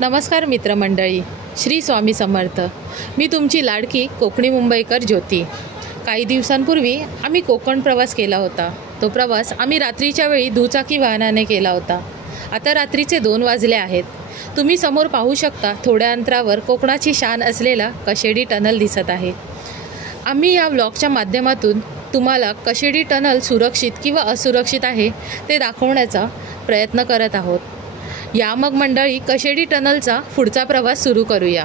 नमस्कार मित्रमंडळी, श्री स्वामी समर्थ। मी तुमची लाडकी कोकणी मुंबईकर ज्योती। काही दिवसांपूर्वी आम्ही कोकण प्रवास केला होता। तो प्रवास आम्ही रात्रीच्या वेळी दुचाकी वाहनाने केला होता। आता रात्रीचे 2 वाजले आहेत। तुम्ही समोर पाहू शकता, थोड्या अंतरावर कोकणाची शान असलेला कशेडी टनल दिसत आहे। आम्ही या व्लॉगच्या माध्यमातून तुम्हाला कशेडी टनल सुरक्षित किंवा असुरक्षित आहे ते दाखवण्याचा प्रयत्न करत आहोत। या मग मंडळी, कशेडी टनलचा पुढचा प्रवास सुरू करूया।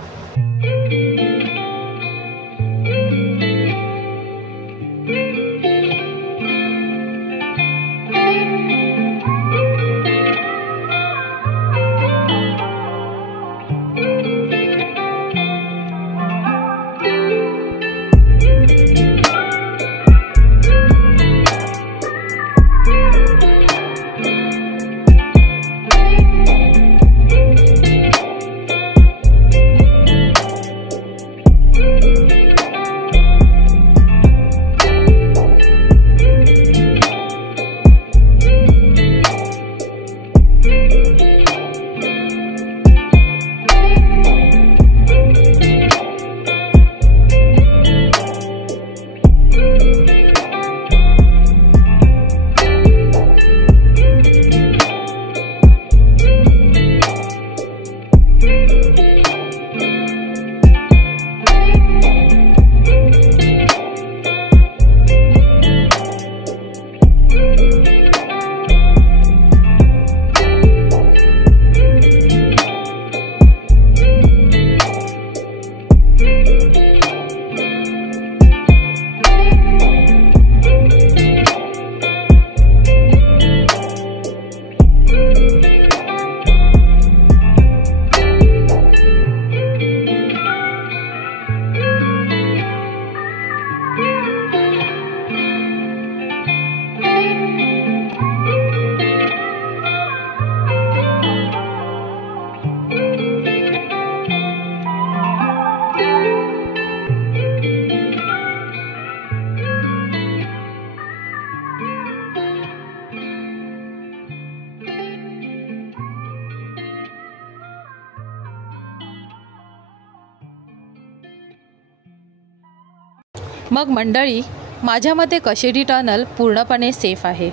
मग मंडळी, माझ्या मते कशेडी टनल पूर्णपणे सेफ आहे।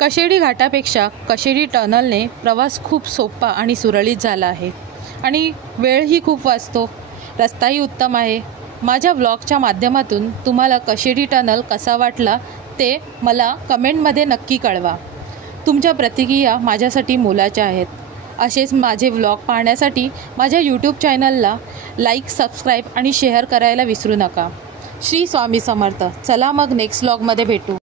कशेडी घाटापेक्षा कशेडी टनलने प्रवास खूप सोपा आणि सुरळीत झाला आहे आणि वेळही खूप वाचतो। रस्ताही उत्तम आहे। माझ्या व्लॉगच्या माध्यमातून तुम्हाला कशेडी टनल कसा वाटला ते मला कमेंटमध्ये नक्की कळवा। तुमच्या प्रतिक्रिया माझ्यासाठी मोलाच्या आहेत। असेच माझे व्लॉग पाहण्यासाठी माझ्या यूट्यूब चॅनलला लाईक, सबस्क्राईब आणि शेअर करायला विसरू नका। श्री स्वामी समर्थ। चला मग नेक्स्ट व्लॉगमध्ये भेटू।